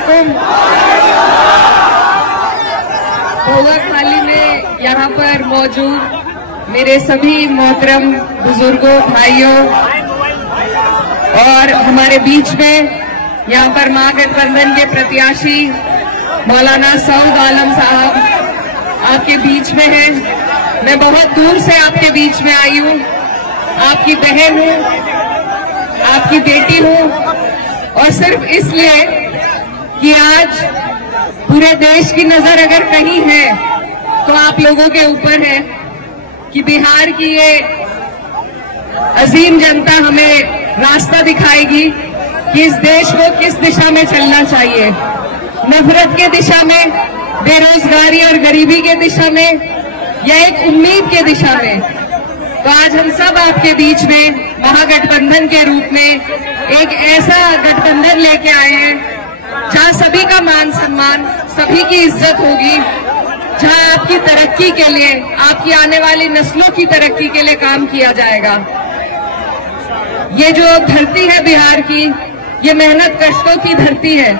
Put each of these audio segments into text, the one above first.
वालेकुम। भोगाखाली में यहाँ पर मौजूद मेरे सभी मोहतरम बुजुर्गों, भाइयों और हमारे बीच में यहाँ पर महागठबंधन के प्रत्याशी मौलाना सऊद आलम साहब आपके बीच में हैं। मैं बहुत दूर से आपके बीच में आई हूँ, आपकी बहन हूँ, आपकी बेटी हूँ, और सिर्फ इसलिए कि आज पूरे देश की नजर अगर कहीं है तो आप लोगों के ऊपर है कि बिहार की ये अजीम जनता हमें रास्ता दिखाएगी कि इस देश को किस दिशा में चलना चाहिए। नफरत के दिशा में, बेरोजगारी और गरीबी के दिशा में, या एक उम्मीद के दिशा में। तो आज हम सब आपके बीच में महागठबंधन के रूप में एक ऐसा गठबंधन लेके आए हैं जहां सभी का मान सम्मान, सभी की इज्जत होगी, जहां आपकी तरक्की के लिए, आपकी आने वाली नस्लों की तरक्की के लिए काम किया जाएगा। ये जो धरती है बिहार की, ये मेहनत कष्टों की धरती है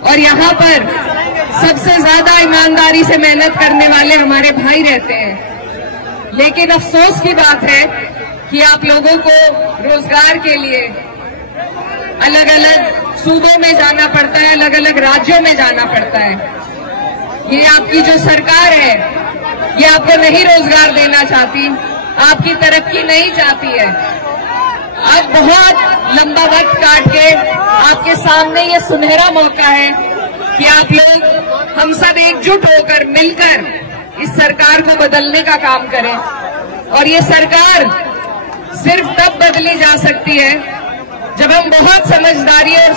और यहाँ पर सबसे ज्यादा ईमानदारी से मेहनत करने वाले हमारे भाई रहते हैं। लेकिन अफसोस की बात है कि आप लोगों को रोजगार के लिए अलग अलग सूबों में जाना पड़ता है, अलग अलग राज्यों में जाना पड़ता है। ये आपकी जो सरकार है, ये आपको नहीं रोजगार देना चाहती, आपकी तरक्की नहीं चाहती है। अब बहुत लंबा वक्त काट के आपके सामने ये सुनहरा मौका है कि आप लोग, हम सब एकजुट होकर मिलकर इस सरकार को बदलने का काम करें। और ये सरकार सिर्फ तब बदली जा सकती है जब हम बहुत समझदारी और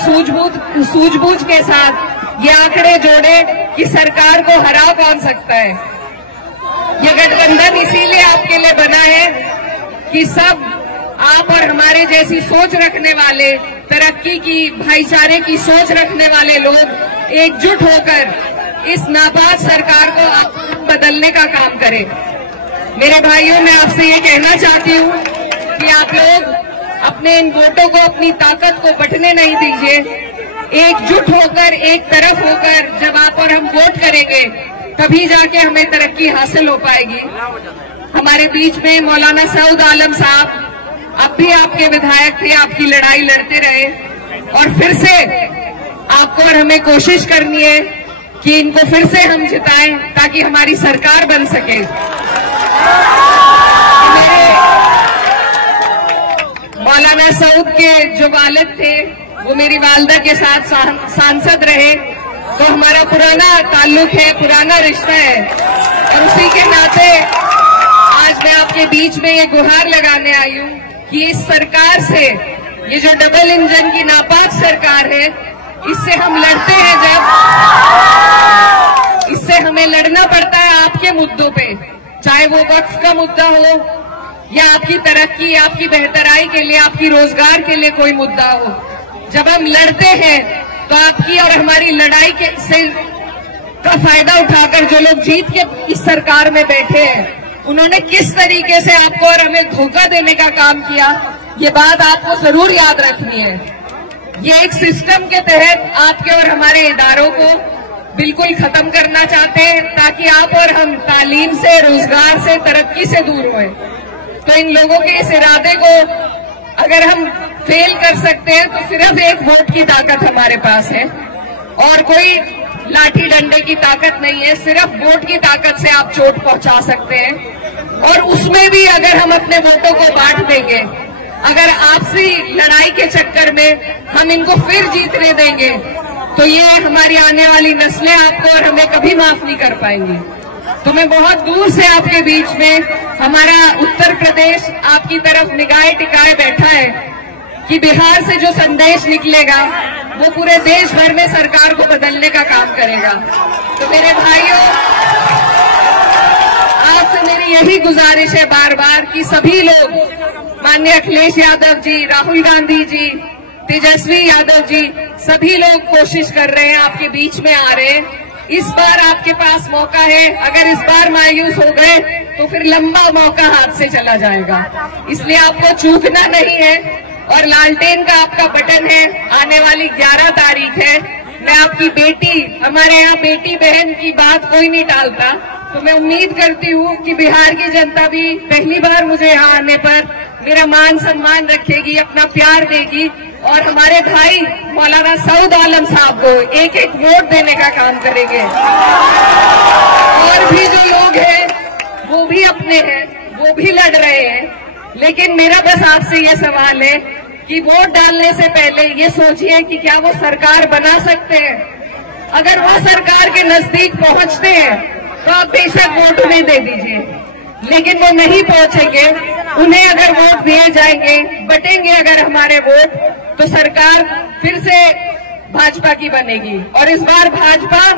सूझबूझ के साथ ये आंकड़े जोड़े कि सरकार को हरा कौन सकता है। ये गठबंधन इसीलिए आपके लिए बना है कि सब आप और हमारे जैसी सोच रखने वाले, तरक्की की, भाईचारे की सोच रखने वाले लोग एकजुट होकर इस नापाक सरकार को बदलने का काम करें। मेरे भाइयों, मैं आपसे ये कहना चाहती हूँ कि आप लोग अपने इन वोटों को, अपनी ताकत को बंटने नहीं दीजिए। एकजुट होकर, एक तरफ होकर जब आप और हम वोट करेंगे तभी जाके हमें तरक्की हासिल हो पाएगी। हमारे बीच में मौलाना सऊद आलम साहब, अब भी आपके विधायक थे, आपकी लड़ाई लड़ते रहे, और फिर से आपको और हमें कोशिश करनी है कि इनको फिर से हम जिताएं ताकि हमारी सरकार बन सके। मौलाना सऊद के जो वालिद थे वो मेरी वालदा के साथ सांसद रहे, तो हमारा पुराना ताल्लुक है, पुराना रिश्ता है, और उसी के नाते आज मैं आपके बीच में ये गुहार लगाने आई हूँ कि इस सरकार से, ये जो डबल इंजन की नापाक सरकार है, इससे हम लड़ते हैं जब, इससे हमें लड़ना पड़ता है आपके मुद्दों पे, चाहे वो वक्फ का मुद्दा हो या आपकी तरक्की, आपकी बेहतराई के लिए, आपकी रोजगार के लिए कोई मुद्दा हो। जब हम लड़ते हैं तो आपकी और हमारी लड़ाई का फायदा उठाकर जो लोग जीत के इस सरकार में बैठे हैं, उन्होंने किस तरीके से आपको और हमें धोखा देने का काम किया, ये बात आपको जरूर याद रखनी है। ये एक सिस्टम के तहत आपके और हमारे इदारों को बिल्कुल खत्म करना चाहते हैं ताकि आप और हम तालीम से, रोजगार से, तरक्की से दूर हों। तो इन लोगों के इस इरादे को अगर हम फेल कर सकते हैं तो सिर्फ एक वोट की ताकत हमारे पास है और कोई लाठी डंडे की ताकत नहीं है। सिर्फ वोट की ताकत से आप चोट पहुंचा सकते हैं, और उसमें भी अगर हम अपने वोटों को बांट देंगे, अगर आपसी लड़ाई के चक्कर में हम इनको फिर जीतने देंगे, तो ये हमारी आने वाली नस्लें आपको और हमें कभी माफ नहीं कर पाएंगी। तो मैं बहुत दूर से आपके बीच में, हमारा उत्तर प्रदेश आपकी तरफ निगाहें टिकाए बैठा है कि बिहार से जो संदेश निकलेगा वो पूरे देश भर में सरकार को बदलने का काम करेगा। तो मेरे भाइयों, आपसे मेरी यही गुजारिश है बार बार कि सभी लोग, माननीय अखिलेश यादव जी, राहुल गांधी जी, तेजस्वी यादव जी, सभी लोग कोशिश कर रहे हैं, आपके बीच में आ रहे हैं। इस बार आपके पास मौका है। अगर इस बार मायूस हो गए तो फिर लंबा मौका हाथ से चला जाएगा, इसलिए आपको चूकना नहीं है। और लालटेन का आपका बटन है, आने वाली 11 तारीख है। मैं आपकी बेटी, हमारे यहाँ बेटी बहन की बात कोई नहीं टालता, तो मैं उम्मीद करती हूँ कि बिहार की जनता भी पहली बार मुझे यहाँ आने पर मेरा मान सम्मान रखेगी, अपना प्यार देगी और हमारे भाई मौलाना सऊद आलम साहब को एक एक वोट देने का काम करेंगे। और भी जो लोग हैं वो भी अपने हैं, वो भी लड़ रहे हैं, लेकिन मेरा बस आपसे ये सवाल है कि वोट डालने से पहले ये सोचिए कि क्या वो सरकार बना सकते हैं। अगर वो सरकार के नजदीक पहुंचते हैं तो आप बेशक वोट उन्हें दे दीजिए, लेकिन वो नहीं पहुंचेंगे, उन्हें अगर वोट दिए जाएंगे, बटेंगे अगर हमारे वोट, तो सरकार फिर से भाजपा की बनेगी और इस बार भाजपा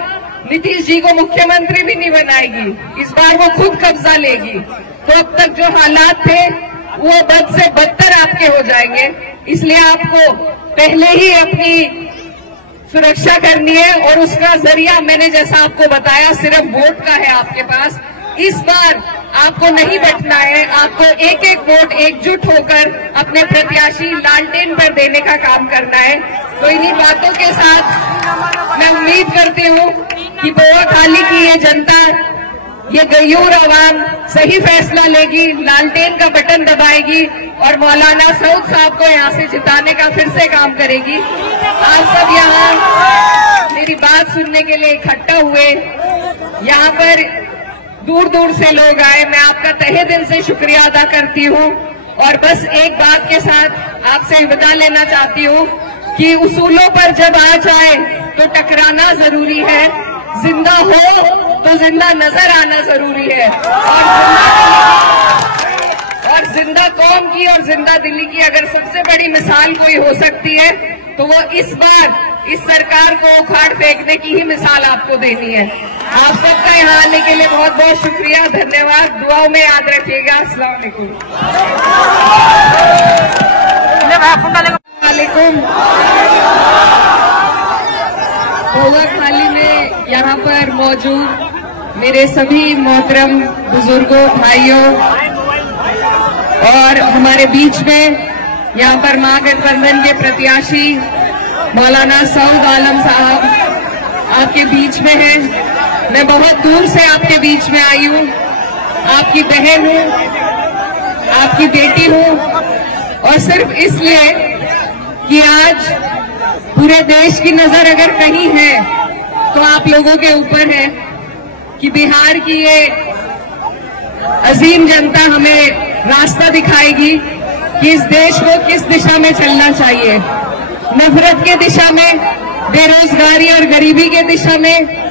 नीतीश जी को मुख्यमंत्री भी नहीं बनाएगी, इस बार वो खुद कब्जा लेगी। तो अब तक जो हालात थे वो बद से बदतर आपके हो जाएंगे, इसलिए आपको पहले ही अपनी सुरक्षा करनी है और उसका जरिया मैंने जैसा आपको बताया सिर्फ वोट का है आपके पास। इस बार आपको नहीं बैठना है, आपको एक एक वोट एकजुट होकर अपने प्रत्याशी लालटेन पर देने का काम करना है। तो इन्हीं बातों के साथ मैं उम्मीद करती हूँ कि बोआखाली की ये जनता, ये गयूर आवाम सही फैसला लेगी, लालटेन का बटन दबाएगी और मौलाना सऊद साहब को यहाँ से जिताने का फिर से काम करेगी। आप सब यहाँ मेरी बात सुनने के लिए इकट्ठा हुए, यहाँ पर दूर दूर से लोग आए, मैं आपका तहे दिल से शुक्रिया अदा करती हूँ। और बस एक बात के साथ आपसे विदा लेना चाहती हूँ कि उसूलों पर जब आ जाए तो टकराना जरूरी है, जिंदा हो तो जिंदा नजर आना जरूरी है। और जिंदा कौम की और जिंदा दिल्ली की अगर सबसे बड़ी मिसाल कोई हो सकती है तो वो इस बार इस सरकार को उखाड़ फेंकने की ही मिसाल आपको देनी है। आप सबका यहाँ आने के लिए बहुत बहुत शुक्रिया, धन्यवाद। दुआओं में याद रखिएगा। अस्सलाम वालेकुम। बोआखाली में यहाँ पर मौजूद मेरे सभी मोहतरम बुजुर्गों, भाइयों और हमारे बीच में यहाँ पर महागठबंधन के प्रत्याशी मौलाना सऊद आलम साहब आपके बीच में हैं। मैं बहुत दूर से आपके बीच में आई हूँ, आपकी बहन हूँ, आपकी बेटी हूँ और सिर्फ इसलिए कि आज पूरे देश की नजर अगर कहीं है तो आप लोगों के ऊपर है कि बिहार की ये अजीम जनता हमें रास्ता दिखाएगी कि इस देश को किस दिशा में चलना चाहिए, नफरत के दिशा में, बेरोजगारी और गरीबी के दिशा में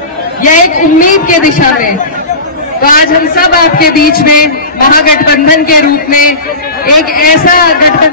या एक उम्मीद के दिशा में। तो आज हम सब आपके बीच में महागठबंधन के रूप में एक ऐसा गठबंधन